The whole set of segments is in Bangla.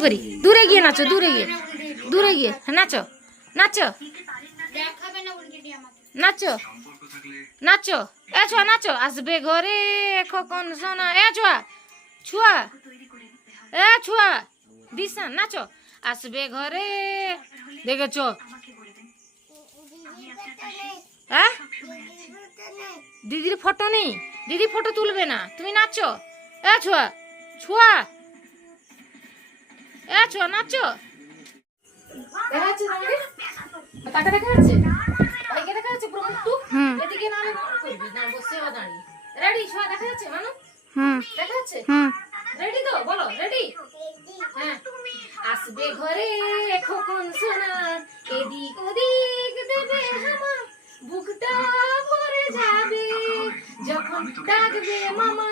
করি? দূরে গিয়ে নাচো দূরে গিয়ে। দূরে গিয়ে। হ্যাঁ, নাচো। নাচো। নাচো। নাচো। এ ছুয়া নাচো। আসবে ঘরে খোকন সোনা। এ ছুয়া ছুয়া। এ ছুয়া। দিশা নাচো। আসবে ঘরে। দেখেছ? হ্যাঁ? দিদির ফটো নেই। দিদি ফটো তুলবে না। তুমি নাচো। এ ছুয়া ছুয়া। ছুয়া নাচো। দেখা যাচ্ছে দেখা যাচ্ছে? ভাইকে দেখা যাচ্ছে পুরো মুখটু হুম। এদিকে না হলে করবি। না বসে বা দাঁড়িয়ে। রেডি দেখা যাচ্ছে? মানু? হুম। দেখা যাচ্ছে? হুম। রেডি তো? বলো রেডি হ্যাঁ। আসবে ঘরে খোকন সোনা। এদিক ওদিক দেবে হামা। বুকটা ভরে যাবে। যখন ডাকবে মামা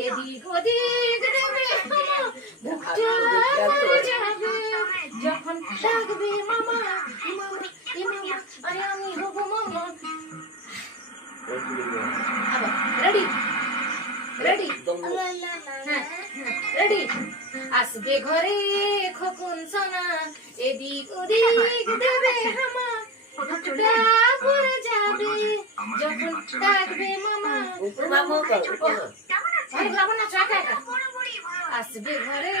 এদিক ওদিক যখন ডাকবে মামা মামা ই মামা আরে আমি হব মামা আবার রেডি রেডি হ্যাঁ রেডি আসবে ঘরে খোকন সোনা এদিক ওদিক দেবে হামা যাবে যখন ডাকবে মামা একা আসবে ঘরে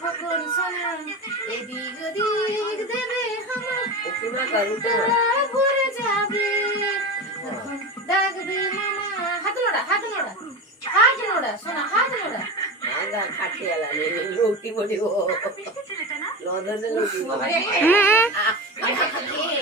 খোকন সোনা এদিক ওদিক দেবে ভরে যাবে ডাকবে মামা হাত নোড়া হাত নোড়া হাত নোড়া সোনা হাত নোড়া লুটি পড়িব লদনে লুটি হুম